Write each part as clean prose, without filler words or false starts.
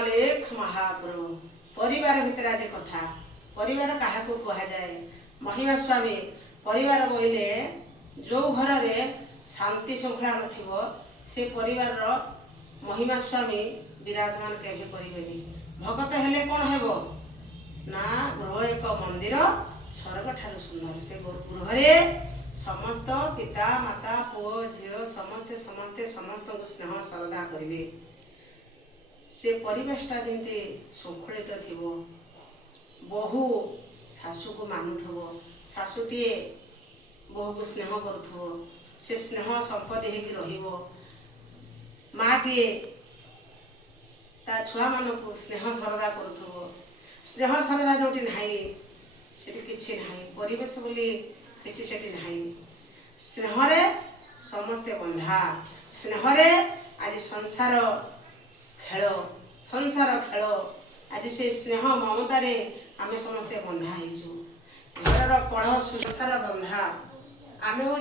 लेख महाप्रभु परिवार भितर आज कथा परिवार क्या कहुए महिमा स्वामी परिवार बोले जो घर में शांति श्रृंखला नथिबो से परिवार महिमा स्वामी विराजमान केबे करिबेनी भगत हेले कौन हेबो ना गृह एक मंदिर स्वर्ग ठारू सुंदर से गृह समस्त पिता माता पुओ झील समस्ते समस्ते समस्त को स्नेह श्रद्धा करेंगे से परिवेशटा जमी शृंखलित थी बहु शाशु को मानुव शाशुटे बहु को स्नेह करुव से स्नेह संपत्ति हो माटे ता छुआ मान स्नेह श्रद्धा करुव स्नेह श्रद्धा जो ना कि परिवेश बोली कि ना स्नेह समस्ते बंधा स्नेह आज संसार खेल संसार खेल आज से स्नेह ममतार आम समस्ते बंधा घर कलह संसार बंधा आम हूँ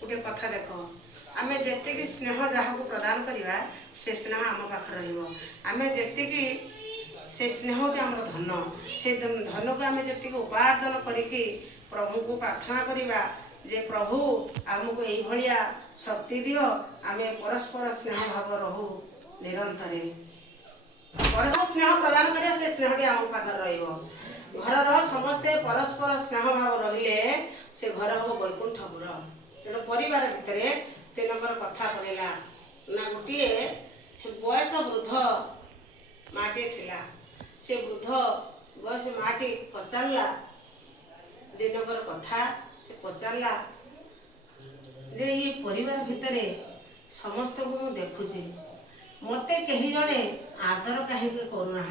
गोटे कथा देख आम जी स्नेह जहाँ को प्रदान करवा से स्नेह आम पाखे रमें जी से स्नेह हूँ आम धन से धन को आम जी उपार्जन करी प्रभु को प्रार्थना करवा जे प्रभु आमको ये शक्ति दियो आम परस्पर स्नेह भाव रहू निरंतर परस्पर स्नेह प्रदान करिया से स्नेहटी आम पाखे घर समस्ते परस्पर स्नेह भाव रहिले से घर हम वैकुंठपुर तेणु परिवार भितर 3 नंबर कथा पड़ेगा ना गोटे बयस वृद्ध माटे थिला से वृद्ध बयस माटी पचारा 2 नंबर कथा से पचारा जे ये परिवार भितर समस्त को मुझे देखुची मते कही जड़े आदर कहीं करूना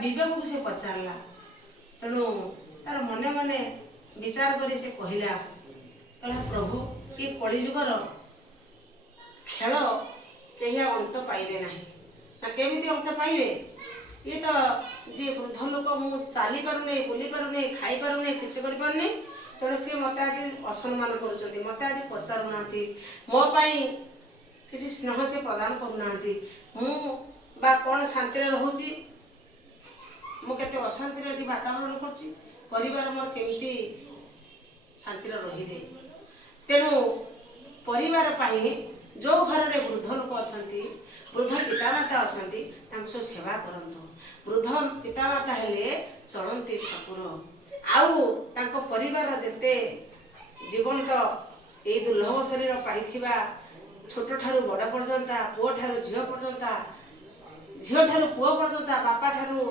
विवेक को से पचारा तेणु तार मने मने विचार करी से कहला प्रभु ये कलिजुगर खेल कहीं अंत पाइबे ना केमिति अंत पाइबे ये तो जी वृद्ध लोक मु चली पारुनी बुली पारुनी खाई पारुनी किसी करें तेणु सी मत आज असम्मान कर मत आज पचारूना मोपाई किसी स्नेह से प्रदान करूना कौन शांति रोची मुझे अशांति वातावरण कर मोर केमिति शांति रे तेणु परिवार जो घर में वृद्ध लोक अच्छा वृद्ध पितामाता अच्छा सब सेवा करतु वृद्ध पितामाता हेले चलती ठाकुर आउ परिवार जिते जीवंत ये दुर्लभ शरीर पाइथिबा छोट ठारू बड़ पर्यंता पुओ ठारू झील पर्यंता झील ठारू पुओ पर्यंता बापा ठारू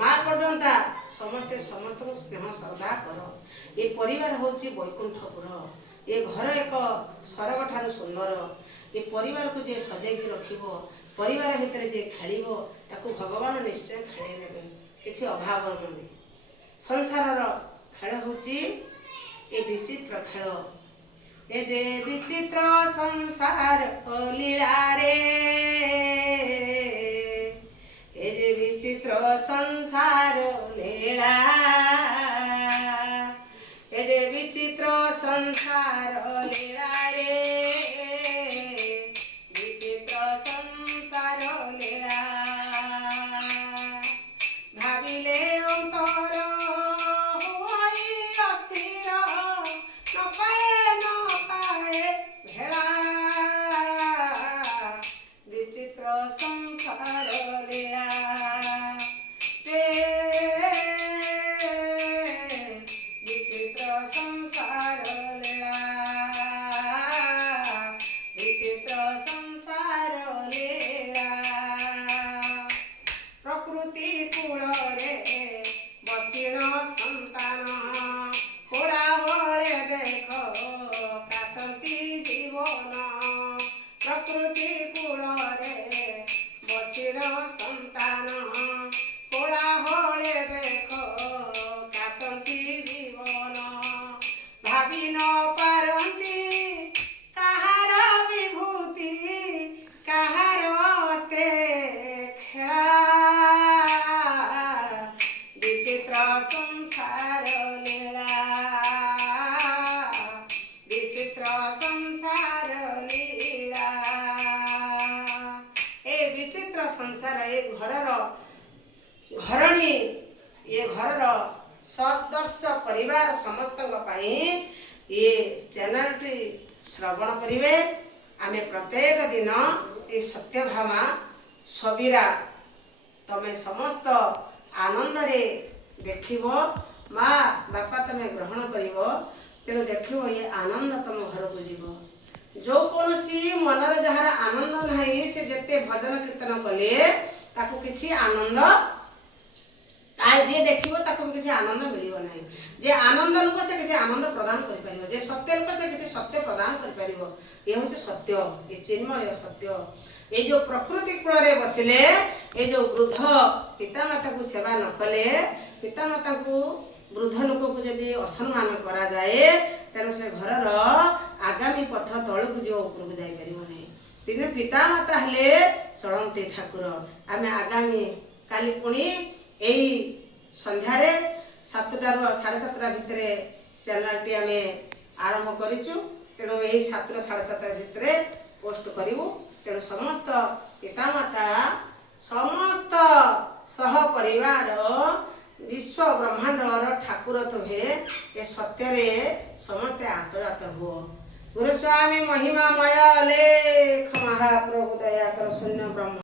माँ पर्यंता समस्ते समस्त स्नेह श्रद्धा कर ये परिवार हूँ वैकुंठपुर ये घर एक स्वर्ग ठारू सुंदर ये परिवार को जे सजेकी रखिबो परिवार भितर जे खेलिबो ताकू भगवान निश्चय खेले नेबे किछि अभाव नहीं संसार खेल होची ये विचित्र खेल ये जे विचित्र संसार लीला रे ये जे विचित्र संसार लीला ये जे विचित्र संसार लीला रे विचित्र संसार लीला भाविले अंतर विचित्र संसार ए घरर घरणी ये घरर सदस्य परिवार समस्त ये चैनल टी श्रवण करिवे। आमे प्रत्येक दिन ये सत्यभामा सबीरा तमे समस्त आनंद रे देखिबो। माँ बापा तमे ग्रहण करिबो तेणु देखिबो ये आनंद तुम घर को जीवो। जो कौनसी मनर जहार आनंद नहीं से जेते भजन कीर्तन कले ताकू किछि आनंद जे देखिबो ताकू भी किछि आनंद मिलिबो नहीं। जे आनंद लोक से किछि आनंद प्रदान करि परिबो। जे सत्य लोक से किछि सत्य प्रदान करि परिबो। ये होचे सत्य, ये चिन्मय सत्य। ये जो प्रकृति कूल रे बसिले ये जो वृद्ध पिता माता को सेवा न कले पिता माता को वृद्ध लोक को यदि असम्मान करा जाए तेणु से घरर आगामी पथ तलू जीव ऊपर को जाई परिबो नहीं। तेणु पिता माता हेले चलंती ठाकुर। आमे आगामी काली पुणी एई संध्यारे 7टारू 7:30 भितर चैनल टी आमे आरंभ करिचु। तेणु एई 7 ରୁ 7:30 भितर पोस्ट करिवु। तेणु समस्त पितामाता समस्त सह परिवार विश्व ब्रह्मांडर ठाकुर तुहे ए सत्य रे समस्ते आत्मजात हो। गुरुस्वामी महिमा मय लेख महाप्रभु दया कर शून्य ब्रह्म।